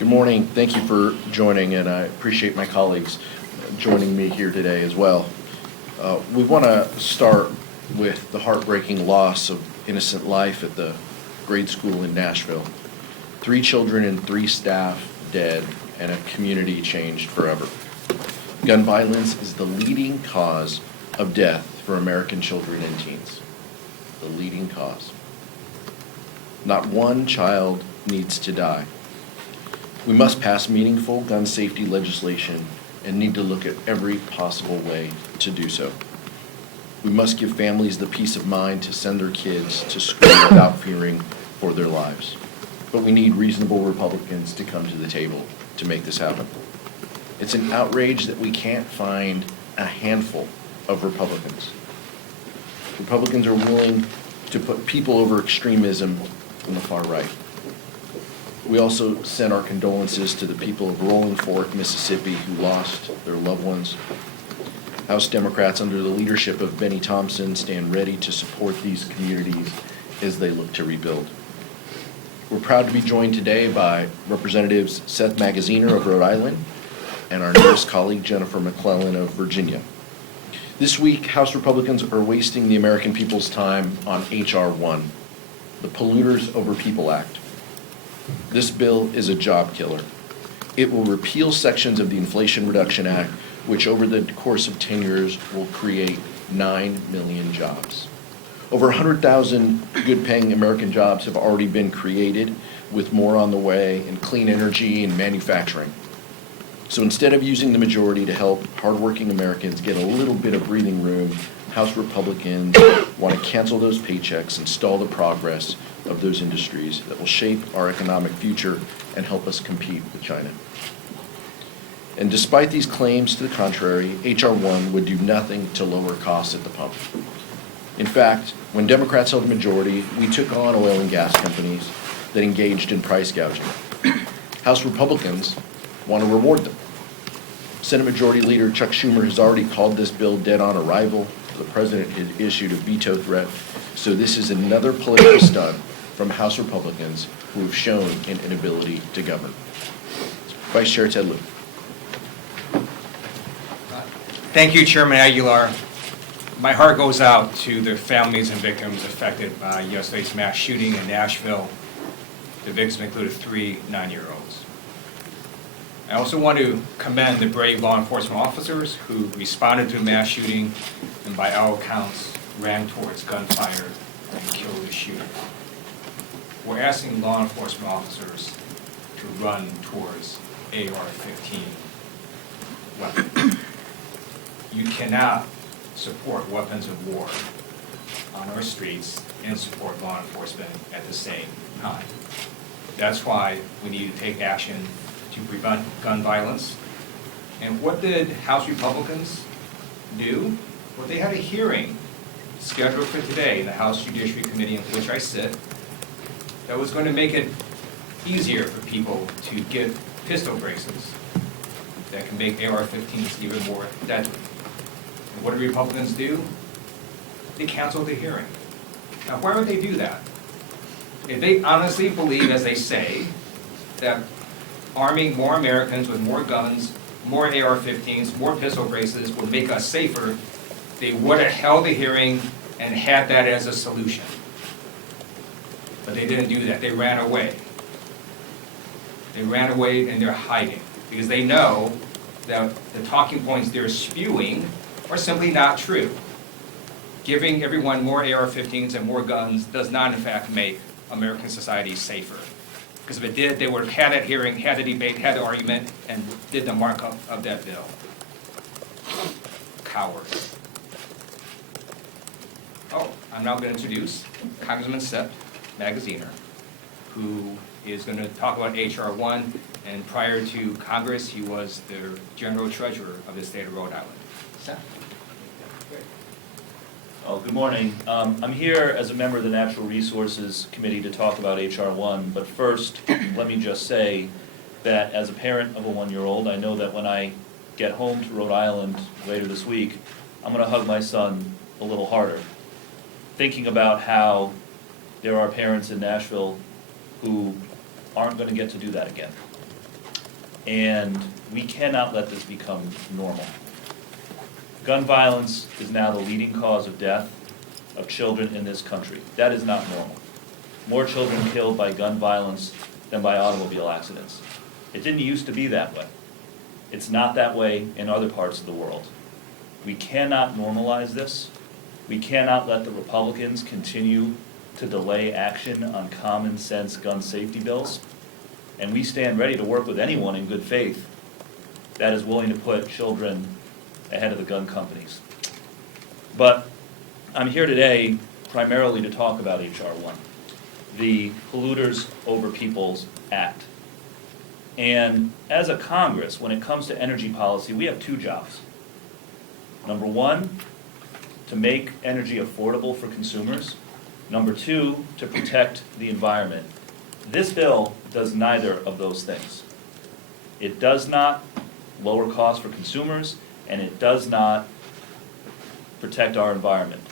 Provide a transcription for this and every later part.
Good morning. Thank you for joining, and I appreciate my colleagues joining me here today as well. We want to start with the heartbreaking loss of innocent life at the grade school in Nashville. 3 children and 3 staff dead, and a community changed forever. Gun violence is the leading cause of death for American children and teens. The leading cause. Not one child needs to die. We must pass meaningful gun safety legislation and need to look at every possible way to do so. We must give families the peace of mind to send their kids to school without fearing for their lives. But we need reasonable Republicans to come to the table to make this happen. It's an outrage that we can't find a handful of Republicans. Republicans are willing to put people over extremism from the far right. We also send our condolences to the people of Rolling Fork, Mississippi, who lost their loved ones. House Democrats, under the leadership of Benny Thompson, stand ready to support these communities as they look to rebuild. We're proud to be joined today by Representatives Seth Magaziner of Rhode Island and our newest colleague, Jennifer McClellan of Virginia. This week, House Republicans are wasting the American people's time on H.R. 1, the Polluters Over People Act. This bill is a job killer. It will repeal sections of the Inflation Reduction Act, which over the course of 10 years will create 9 million jobs. Over 100,000 good-paying American jobs have already been created, with more on the way in clean energy and manufacturing. So instead of using the majority to help hardworking Americans get a little bit of breathing room, House Republicans want to cancel those paychecks and stall the progress of those industries that will shape our economic future and help us compete with China. And despite these claims to the contrary, H.R. 1 would do nothing to lower costs at the pump. In fact, when Democrats held the majority, we took on oil and gas companies that engaged in price gouging. House Republicans want to reward them. Senate Majority Leader Chuck Schumer has already called this bill dead on arrival. The president has issued a veto threat. So this is another political stunt from House Republicans who have shown an inability to govern. Vice Chair Ted Lieu. Thank you, Chairman Aguilar. My heart goes out to the families and victims affected by yesterday's mass shooting in Nashville. The victims included 3 9-year-olds. I also want to commend the brave law enforcement officers who responded to the mass shooting and by all accounts ran towards gunfire and killed the shooter. We're asking law enforcement officers to run towards AR-15 weapons. You cannot support weapons of war on our streets and support law enforcement at the same time. That's why we need to take action to prevent gun violence. And what did House Republicans do? Well, they had a hearing scheduled for today in the House Judiciary Committee, in which I sit, that was going to make it easier for people to get pistol braces that can make AR-15s even more deadly. And what do Republicans do? They cancel the hearing. Now, why would they do that? If they honestly believe, as they say, that arming more Americans with more guns, more AR-15s, more pistol braces would make us safer, they would have held the hearing and had that as a solution. But they didn't do that. They ran away. They ran away and they're hiding because they know that the talking points they're spewing are simply not true. Giving everyone more AR-15s and more guns does not, in fact, make American society safer. Because if it did, they would have had that hearing, had the debate, had the argument, and did the markup of that bill. Cowards. Oh, I'm now going to introduce Congressman Seth Magaziner, who is going to talk about H.R. 1, and prior to Congress, he was the General Treasurer of the state of Rhode Island. Seth? Oh, good morning. I'm here as a member of the Natural Resources Committee to talk about H.R. 1, but first, let me just say that as a parent of a 1-year-old, I know that when I get home to Rhode Island later this week, I'm going to hug my son a little harder, thinking about how there are parents in Nashville who aren't going to get to do that again. And we cannot let this become normal. Gun violence is now the leading cause of death of children in this country. That is not normal. More children killed by gun violence than by automobile accidents. It didn't used to be that way. It's not that way in other parts of the world. We cannot normalize this. We cannot let the Republicans continue to delay action on common sense gun safety bills. And we stand ready to work with anyone in good faith that is willing to put children ahead of the gun companies. But I'm here today primarily to talk about H.R. 1, the Polluters Over Peoples Act. And as a Congress, when it comes to energy policy, we have two jobs. Number one, to make energy affordable for consumers. Number two, to protect the environment. This bill does neither of those things. It does not lower costs for consumers, and it does not protect our environment.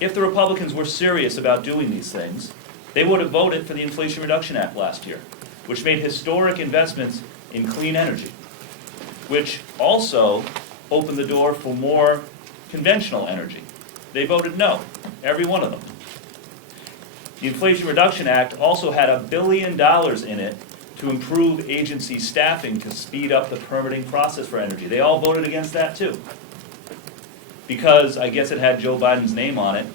If the Republicans were serious about doing these things, they would have voted for the Inflation Reduction Act last year, which made historic investments in clean energy, which also opened the door for more conventional energy. They voted no, every one of them. The Inflation Reduction Act also had $1 billion in it to improve agency staffing to speed up the permitting process for energy. They all voted against that too, because I guess it had Joe Biden's name on it,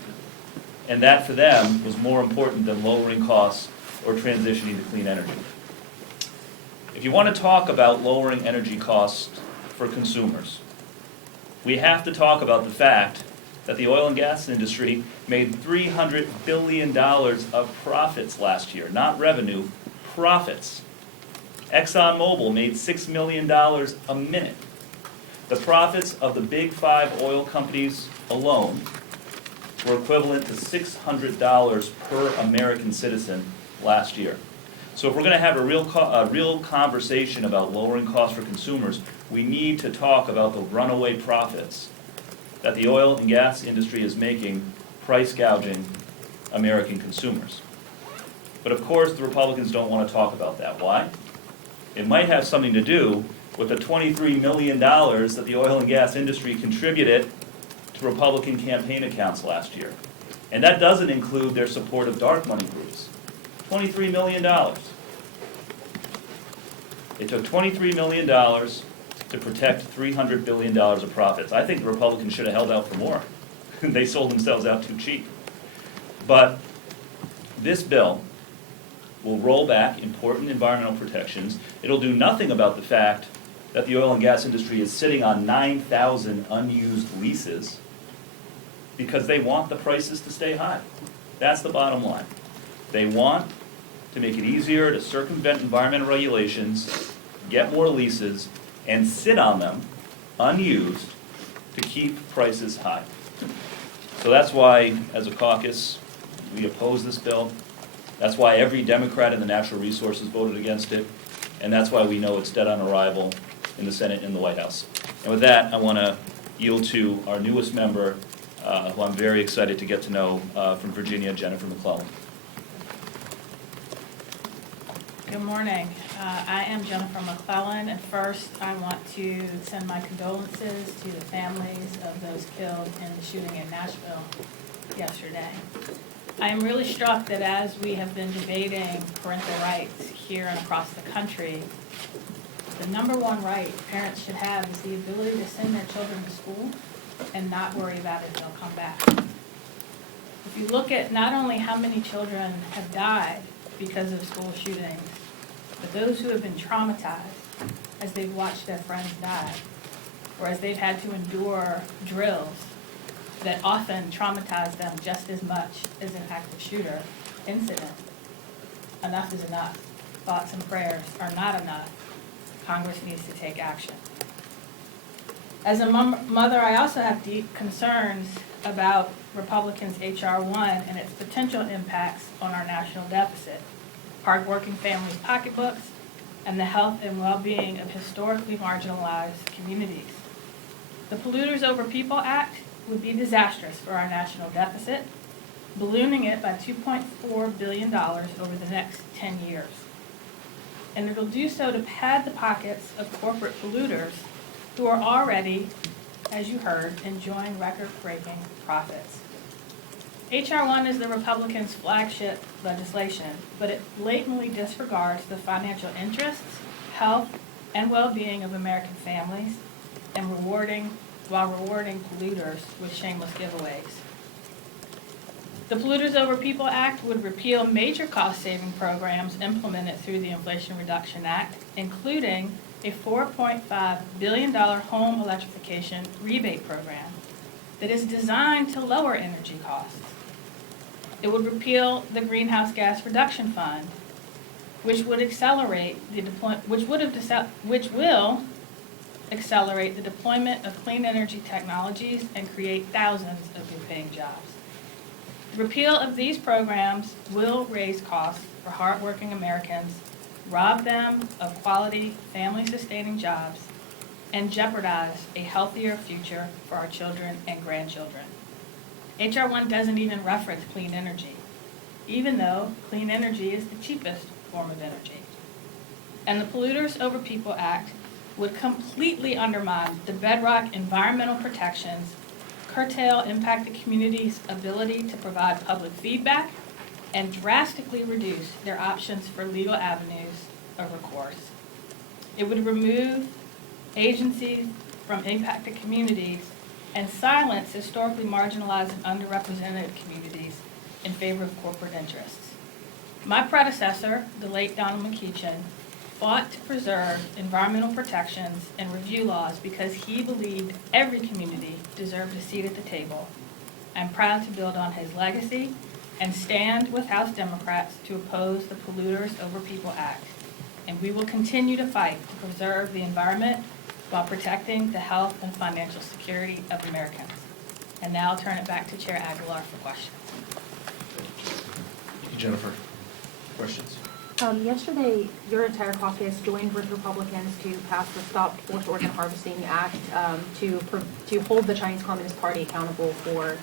and that for them was more important than lowering costs or transitioning to clean energy. If you want to talk about lowering energy costs for consumers, we have to talk about the fact that the oil and gas industry made $300 billion of profits last year, not revenue, profits. ExxonMobil made $6 million a minute. The profits of the big five oil companies alone were equivalent to $600 per American citizen last year. So if we're going to have a real conversation about lowering costs for consumers, we need to talk about the runaway profits that the oil and gas industry is making, price gouging American consumers. But of course, the Republicans don't want to talk about that. Why? It might have something to do with the $23 million that the oil and gas industry contributed to Republican campaign accounts last year. And that doesn't include their support of dark money groups. $23 million. It took $23 million to protect $300 billion of profits. I think the Republicans should have held out for more. They sold themselves out too cheap. But this bill will roll back important environmental protections. It'll do nothing about the fact that the oil and gas industry is sitting on 9,000 unused leases because they want the prices to stay high. That's the bottom line. They want to make it easier to circumvent environmental regulations, get more leases, and sit on them unused to keep prices high. So that's why, as a caucus, we oppose this bill. That's why every Democrat in the Natural Resources voted against it, and that's why we know it's dead on arrival in the Senate and the White House. And with that, I want to yield to our newest member, who I'm very excited to get to know, from Virginia, Jennifer McClellan. Good morning. I am Jennifer McClellan, and first I want to send my condolences to the families of those killed in the shooting in Nashville yesterday. I am really struck that as we have been debating parental rights here and across the country, the number one right parents should have is the ability to send their children to school and not worry about if they'll come back. If you look at not only how many children have died because of school shootings, but those who have been traumatized as they've watched their friends die, or as they've had to endure drills that often traumatize them just as much as an active shooter incident. Enough is enough. Thoughts and prayers are not enough. Congress needs to take action. As a mother, I also have deep concerns about Republicans' H.R. 1 and its potential impacts on our national deficit, hardworking families' pocketbooks, and the health and well-being of historically marginalized communities. The Polluters Over People Act would be disastrous for our national deficit, ballooning it by $2.4 billion over the next 10 years. and it'll do so to pad the pockets of corporate polluters who are already, as you heard, enjoying record-breaking profits. H.R. 1 is the Republicans' flagship legislation, but it blatantly disregards the financial interests, health, and well-being of American families and while rewarding polluters with shameless giveaways. The Polluters Over People Act would repeal major cost-saving programs implemented through the Inflation Reduction Act, including a $4.5 billion home electrification rebate program that is designed to lower energy costs. It would repeal the Greenhouse Gas Reduction Fund, which will accelerate the deployment of clean energy technologies and create thousands of new-paying jobs. The repeal of these programs will raise costs for hardworking Americans, rob them of quality, family-sustaining jobs, and jeopardize a healthier future for our children and grandchildren. H.R. 1 doesn't even reference clean energy, even though clean energy is the cheapest form of energy. And the Polluters Over People Act would completely undermine the bedrock environmental protections, curtail impacted communities' ability to provide public feedback, and drastically reduce their options for legal avenues of recourse. It would remove agencies from impacted communities and silence historically marginalized and underrepresented communities in favor of corporate interests. My predecessor, the late Donald McEachin, fought to preserve environmental protections and review laws because he believed every community deserved a seat at the table. I'm proud to build on his legacy and stand with House Democrats to oppose the Polluters Over People Act. And we will continue to fight to preserve the environment while protecting the health and financial security of Americans. And now I'll turn it back to Chair Aguilar for questions. Thank you, Jennifer. Questions? Yesterday, your entire caucus joined with Republicans to pass the Stop Forced Organ Harvesting Act to hold the Chinese Communist Party accountable for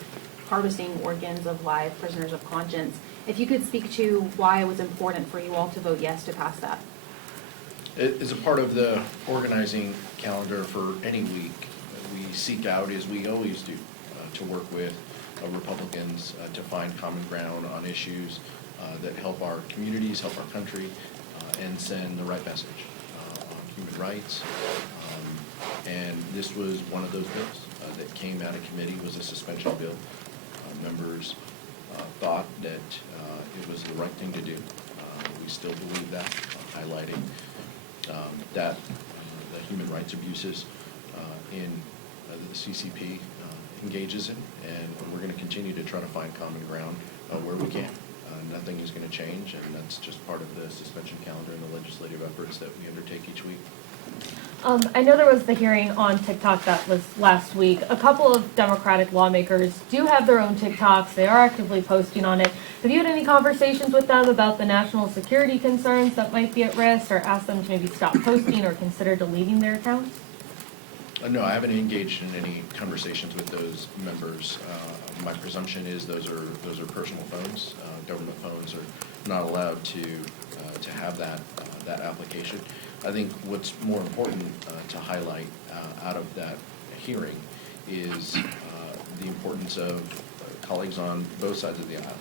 harvesting organs of live prisoners of conscience. If you could speak to why it was important for you all to vote yes to pass that. It is a part of the organizing calendar for any week that we seek out, as we always do, to work with Republicans to find common ground on issues that help our communities, help our country, and send the right message on human rights. And this was one of those bills that came out of committee, was a suspension bill. Members thought that it was the right thing to do. We still believe that, highlighting that the human rights abuses in the CCP engages in, and we're going to continue to try to find common ground where we can. Nothing is going to change, and that's just part of the suspension calendar and the legislative efforts that we undertake each week. I know there was the hearing on TikTok that was last week. A couple of Democratic lawmakers do have their own TikToks. They are actively posting on it. Have you had any conversations with them about the national security concerns that might be at risk, or asked them to maybe stop posting or consider deleting their accounts? No, I haven't engaged in any conversations with those members. My presumption is those are personal phones. Government phones are not allowed to have that application. I think what's more important to highlight out of that hearing is the importance of colleagues on both sides of the aisle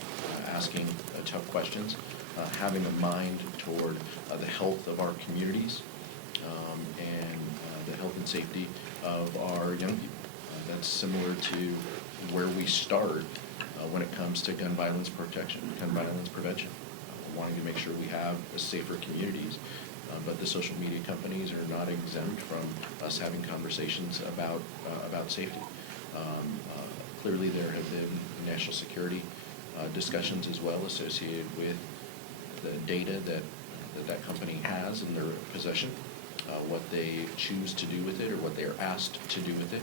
asking tough questions, having a mind toward the health of our communities and the health and safety of our young people. That's similar to where we start when it comes to gun violence protection, gun violence prevention, wanting to make sure we have safer communities. But the social media companies are not exempt from us having conversations about safety. Clearly, there have been national security discussions as well associated with the data that company has in their possession. What they choose to do with it, or what they are asked to do with it,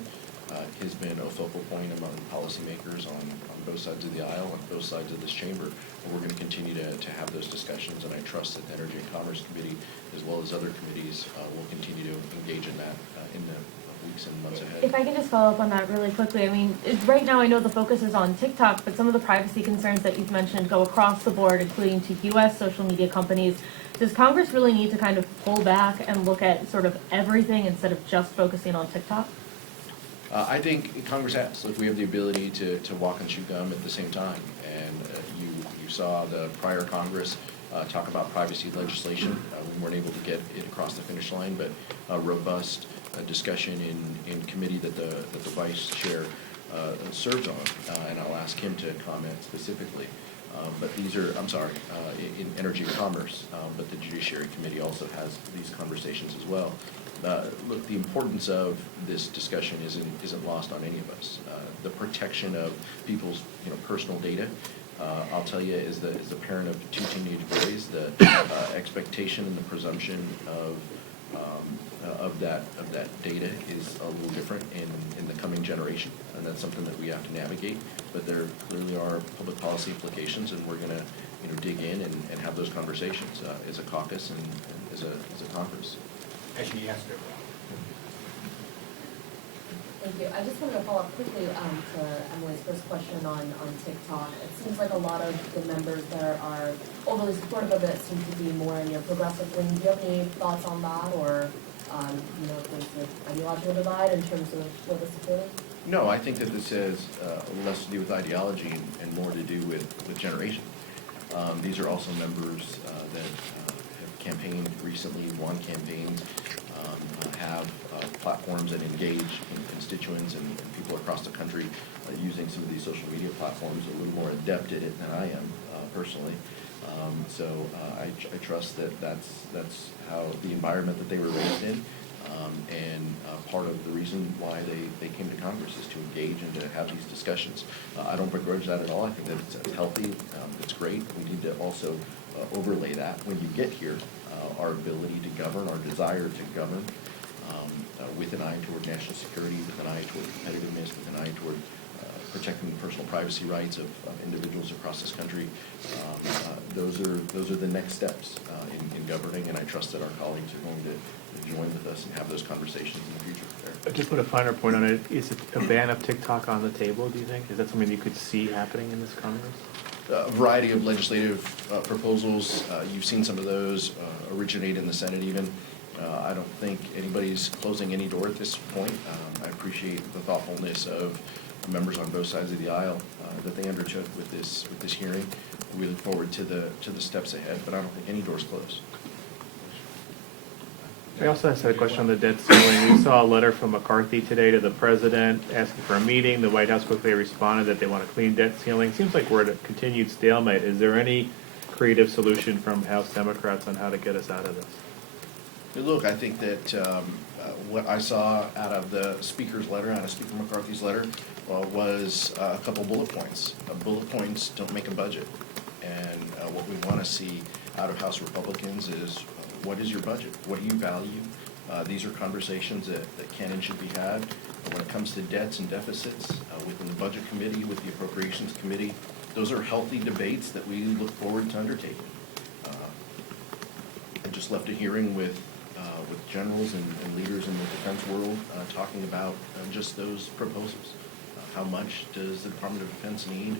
has been a focal point among policymakers on both sides of the aisle, on both sides of this chamber. And we're going to continue to have those discussions, and I trust that the Energy and Commerce Committee, as well as other committees, will continue to engage in that in the weeks and months ahead. If I can just follow up on that really quickly, I mean, right now I know the focus is on TikTok, but some of the privacy concerns that you've mentioned go across the board, including to U.S. social media companies. Does Congress really need to kind of pull back and look at sort of everything instead of just focusing on TikTok? I think Congress has. Look, we have the ability to walk and chew gum at the same time. And you saw the prior Congress talk about privacy legislation. We weren't able to get it across the finish line, but a robust discussion in committee that the vice chair serves on, and I'll ask him to comment specifically. But these are, in Energy and Commerce, but the Judiciary Committee also has these conversations as well. Look, the importance of this discussion isn't lost on any of us. The protection of people's personal data, I'll tell you, as the parent of 2 teenage boys, the expectation and the presumption of that data is a little different in the coming generation, and that's something that we have to navigate. But there clearly are public policy implications, and we're going to dig in and have those conversations as a caucus and as a Congress. Actually, you answered it. Thank you. I just wanted to follow up quickly to Emily's first question on TikTok. It seems like a lot of the members there are overly supportive of it, seem to be more in your progressive wing. Do you have any thoughts on that, or if there's an ideological divide in terms of what the support is? No, I think that this has less to do with ideology and more to do with generation. These are also members that have campaigned recently, won campaigns, have platforms that engage constituents and people across the country using some of these social media platforms, a little more adept at it than I am personally. So I trust that that's how the environment that they were raised in. And part of the reason why they came to Congress is to engage and to have these discussions. I don't begrudge that at all. I think that it's healthy. It's great. We need to also overlay that when you get here, our ability to govern, our desire to govern with an eye toward national security, with an eye toward competitiveness, with an eye toward protecting the personal privacy rights of individuals across this country. Those are the next steps in governing, and I trust that our colleagues are going to join with us and have those conversations in the future. Just put a finer point on it. Is it a ban of TikTok on the table, do you think? Is that something you could see happening in this Congress? A variety of legislative proposals. You've seen some of those originate in the Senate even. I don't think anybody's closing any door at this point. I appreciate the thoughtfulness of members on both sides of the aisle that they undertook with this hearing. We look forward to the steps ahead, but I don't think any door's closed. I also had a question on the debt ceiling. We saw a letter from McCarthy today to the president asking for a meeting. The White House quickly responded that they want a clean debt ceiling. Seems like we're at a continued stalemate. Is there any creative solution from House Democrats on how to get us out of this? Look, I think that what I saw out of the Speaker's letter, out of Speaker McCarthy's letter, was a couple bullet points. Bullet points don't make a budget. And what we want to see out of House Republicans is, what is your budget? What do you value? These are conversations that can and should be had. When it comes to debts and deficits, within the Budget Committee, with the Appropriations Committee, those are healthy debates that we look forward to undertaking. I just left a hearing with generals and leaders in the defense world talking about just those proposals. How much does the Department of Defense need?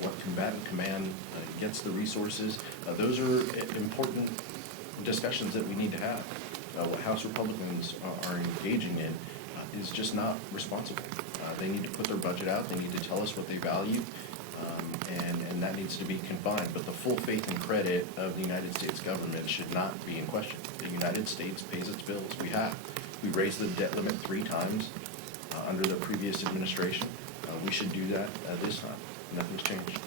What combatant command gets the resources? Those are important discussions that we need to have. What House Republicans are engaging in is just not responsible. They need to put their budget out. They need to tell us what they value, and that needs to be confined. But the full faith and credit of the United States government should not be in question. The United States pays its bills. We raised the debt limit 3 times under the previous administration. We should do that this time. Nothing's changed.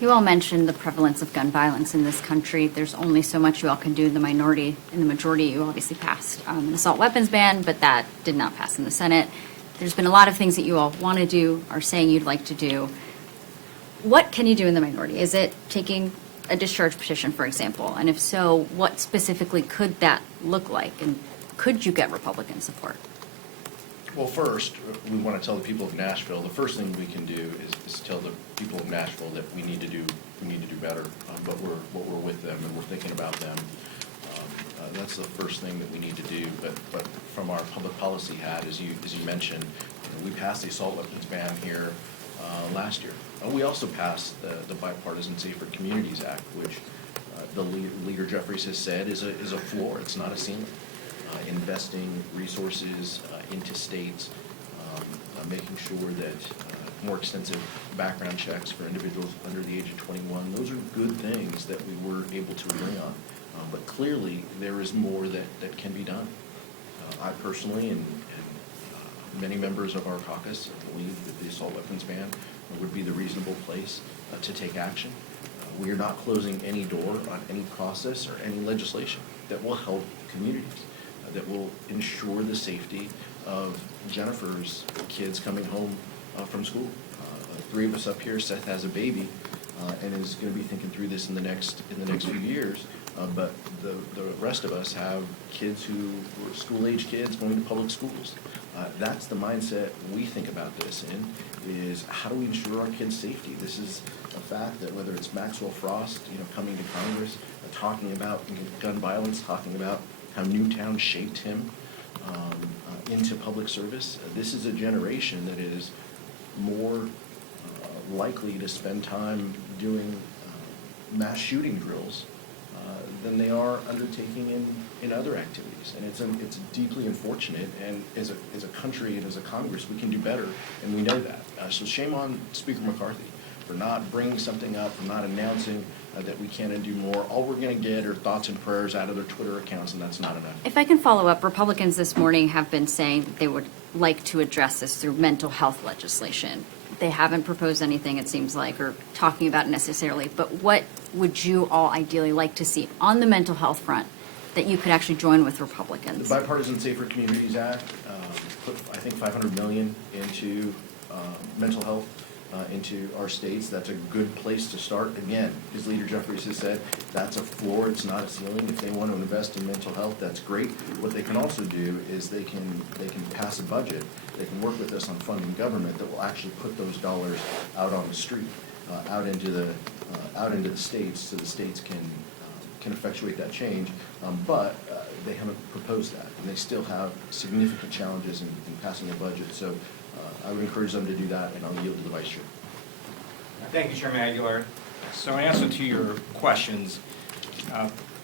You all mentioned the prevalence of gun violence in this country. There's only so much you all can do. The minority and the majority, you obviously passed an assault weapons ban, but that did not pass in the Senate. There's been a lot of things that you all want to do, are saying you'd like to do. What can you do in the minority? Is it taking a discharge petition, for example? And if so, what specifically could that look like? And could you get Republican support? Well, first, we want to tell the people of Nashville, the first thing we can do is tell the people of Nashville that we need to do better. But we're with them and we're thinking about them. That's the first thing that we need to do. But from our public policy hat, as you mentioned, we passed the assault weapons ban here last year. We also passed the Bipartisan Safer Communities Act, which the leader Jeffries has said is a floor. It's not a ceiling. Investing resources into states, making sure that more extensive background checks for individuals under the age of 21. Those are good things that we were able to agree on. But clearly, there is more that can be done. I personally and many members of our caucus believe that the assault weapons ban would be the reasonable place to take action. We are not closing any door on any process or any legislation that will help communities, that will ensure the safety of Jennifer's kids coming home from school. Three of us up here, Seth has a baby and is going to be thinking through this in the next few years. But the rest of us have kids who were school-age kids going to public schools. That's the mindset we think about this in, is how do we ensure our kids' safety? This is a fact that whether it's Maxwell Frost, coming to Congress, talking about gun violence, talking about how Newtown shaped him into public service. This is a generation that is more likely to spend time doing mass shooting drills than they are undertaking in other activities. And it's deeply unfortunate, and as a country and as a Congress, we can do better, and we know that. So shame on Speaker McCarthy for not bringing something up, for not announcing that we can and do more. All we're going to get are thoughts and prayers out of their Twitter accounts, and that's not enough. If I can follow up, Republicans this morning have been saying that they would like to address this through mental health legislation. They haven't proposed anything, it seems like, or talking about it necessarily, but what would you all ideally like to see on the mental health front that you could actually join with Republicans? The Bipartisan Safer Communities Act put, I think, $500 million into mental health into our states. That's a good place to start. Again, as Leader Jeffries has said, that's a floor, it's not a ceiling. If they want to invest in mental health, that's great. What they can also do is they can pass a budget. They can work with us on funding government that will actually put those dollars out on the street, out into the states, so the states can effectuate that change. But they haven't proposed that, and they still have significant challenges in passing a budget. So I would encourage them to do that, and I'll yield to the Vice Chair. Thank you, Chairman Aguilar. So in answer to your questions,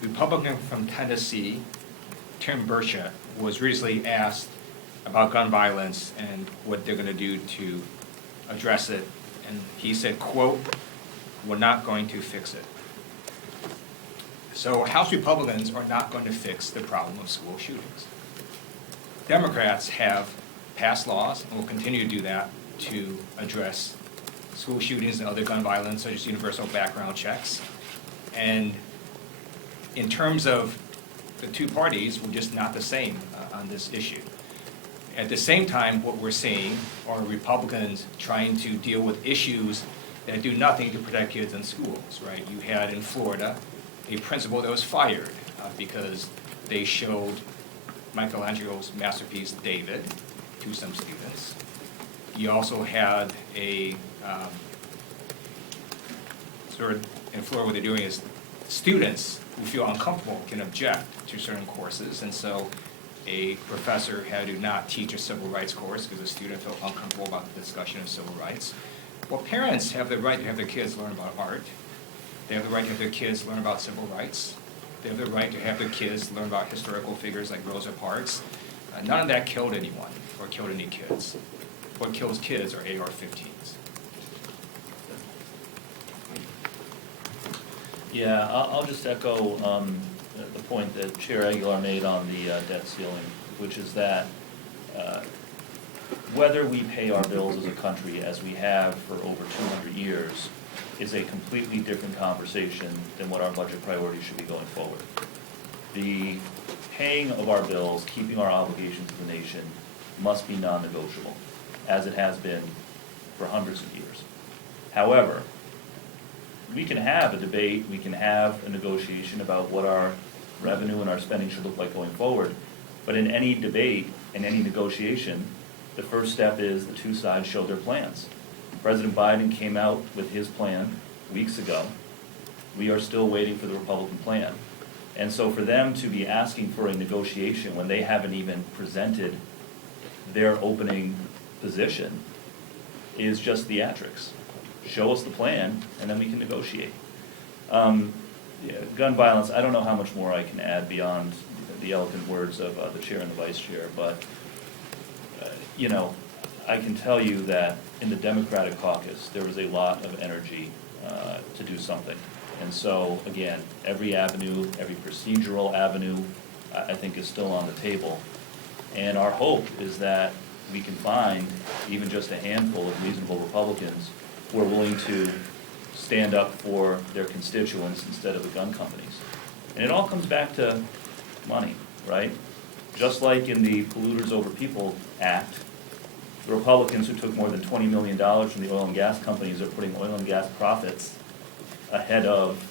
Republican from Tennessee, Tim Burchett, was recently asked about gun violence and what they're going to do to address it. And he said, quote, "We're not going to fix it." So House Republicans are not going to fix the problem of school shootings. Democrats have passed laws and will continue to do that to address school shootings and other gun violence, such as universal background checks. And in terms of the two parties, we're just not the same on this issue. At the same time, what we're seeing are Republicans trying to deal with issues that do nothing to protect kids in schools, right? You had in Florida a principal that was fired because they showed Michelangelo's masterpiece, David, to some students. You also had a sort of, in Florida, what they're doing is students who feel uncomfortable can object to certain courses, and so a professor had to not teach a civil rights course because a student felt uncomfortable about the discussion of civil rights. Well, parents have the right to have their kids learn about art. They have the right to have their kids learn about civil rights. They have the right to have their kids learn about historical figures like Rosa Parks. None of that killed anyone or killed any kids. What kills kids are AR-15s. Yeah, I'll just echo the point that Chair Aguilar made on the debt ceiling, which is that whether we pay our bills as a country, as we have for over 200 years, is a completely different conversation than what our budget priorities should be going forward. The paying of our bills, keeping our obligations to the nation, must be non-negotiable, as it has been for hundreds of years. However, we can have a debate, we can have a negotiation about what our revenue and our spending should look like going forward, but in any debate, in any negotiation, the first step is the two sides show their plans. President Biden came out with his plan weeks ago. We are still waiting for the Republican plan. And so for them to be asking for a negotiation when they haven't even presented their opening position is just theatrics. Show us the plan, and then we can negotiate. Yeah, gun violence, I don't know how much more I can add beyond the eloquent words of the chair and the vice chair, but, you know, I can tell you that in the Democratic caucus, there was a lot of energy to do something. And so, again, every avenue, every procedural avenue, I think is still on the table. And our hope is that we can find even just a handful of reasonable Republicans who are willing to stand up for their constituents instead of the gun companies. And it all comes back to money, right? Just like in the Polluters Over People Act, the Republicans who took more than $20 million from the oil and gas companies are putting oil and gas profits ahead of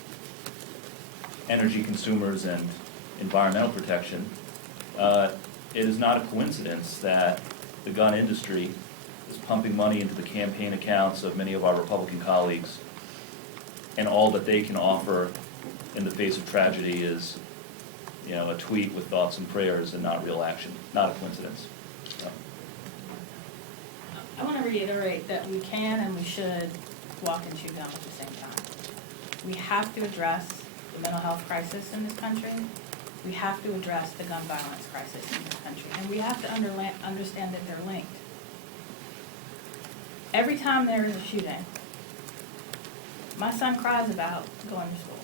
energy consumers and environmental protection. It is not a coincidence that the gun industry is pumping money into the campaign accounts of many of our Republican colleagues, and all that they can offer in the face of tragedy is, you know, a tweet with thoughts and prayers and not real action. Not a coincidence. So. I want to reiterate that we can and we should walk and chew gum at the same time. We have to address the mental health crisis in this country. We have to address the gun violence crisis in this country. And we have to understand that they're linked. Every time there is a shooting, my son cries about going to school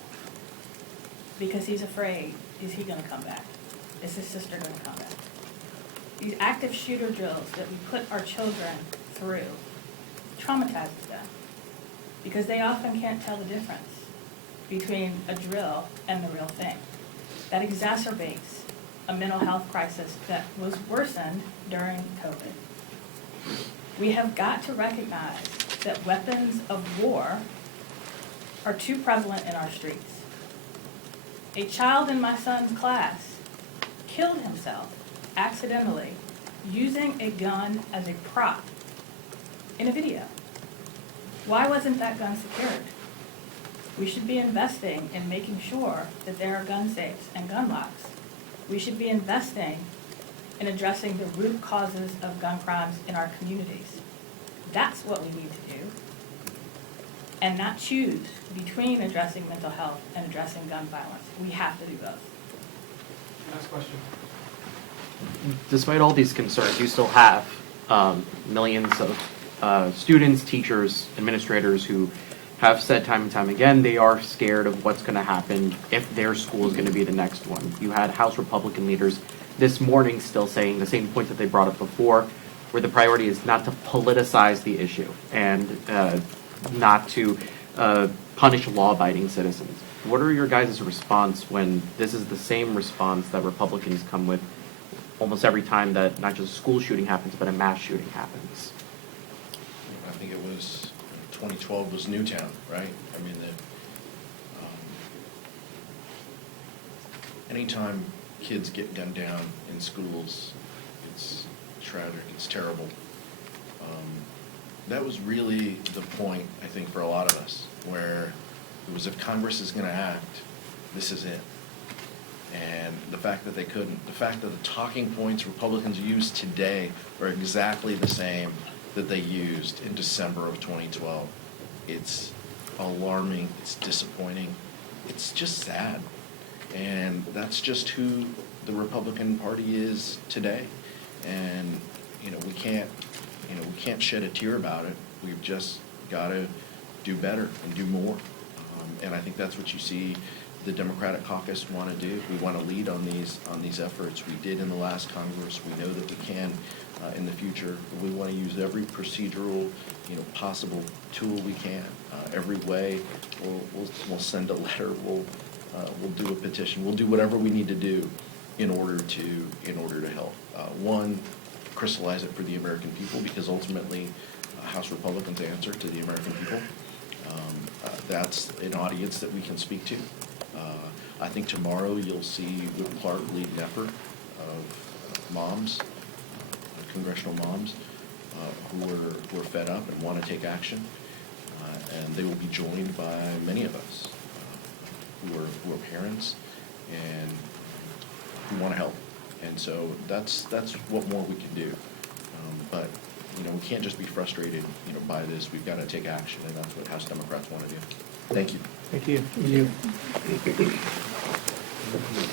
because he's afraid, is he going to come back? Is his sister going to come back? These active shooter drills that we put our children through traumatizes them because they often can't tell the difference between a drill and the real thing. That exacerbates a mental health crisis that was worsened during COVID. We have got to recognize that weapons of war are too prevalent in our streets. A child in my son's class killed himself accidentally using a gun as a prop in a video. Why wasn't that gun secured? We should be investing in making sure that there are gun safes and gun locks. We should be investing in addressing the root causes of gun crimes in our communities. That's what we need to do. And not choose between addressing mental health and addressing gun violence. We have to do both. Next question. Despite all these concerns, you still have millions of students, teachers, administrators who have said time and time again they are scared of what's going to happen if their school is going to be the next one. You had House Republican leaders this morning still saying the same point that they brought up before, where the priority is not to politicize the issue and not to punish law-abiding citizens. What are your guys' response when this is the same response that Republicans come with almost every time that not just a school shooting happens, but a mass shooting happens? I think it was 2012 was Newtown, right? I mean, anytime kids get gunned down in schools, it's tragic, it's terrible. That was really the point, I think, for a lot of us, where it was if Congress is going to act, this is it. And the fact that they couldn't, the fact that the talking points Republicans use today are exactly the same that they used in December of 2012. It's alarming, it's disappointing, it's just sad. And that's just who the Republican Party is today. And, we can't shed a tear about it. We've just got to do better and do more. And I think that's what you see the Democratic caucus want to do. We want to lead on these efforts. We did in the last Congress. We know that we can in the future. We want to use every procedural, possible tool we can. Every way. We'll send a letter. We'll do a petition. We'll do whatever we need to do in order to help. One, crystallize it for the American people, because ultimately House Republicans answer to the American people. That's an audience that we can speak to. I think tomorrow you'll see Whip Clark lead an effort of moms, congressional moms, who are fed up and want to take action. And they will be joined by many of us who are parents and we want to help. And so that's what more we can do. But, you know, we can't just be frustrated, you know, by this. We've got to take action, and that's what House Democrats want to do. Thank you. Thank you.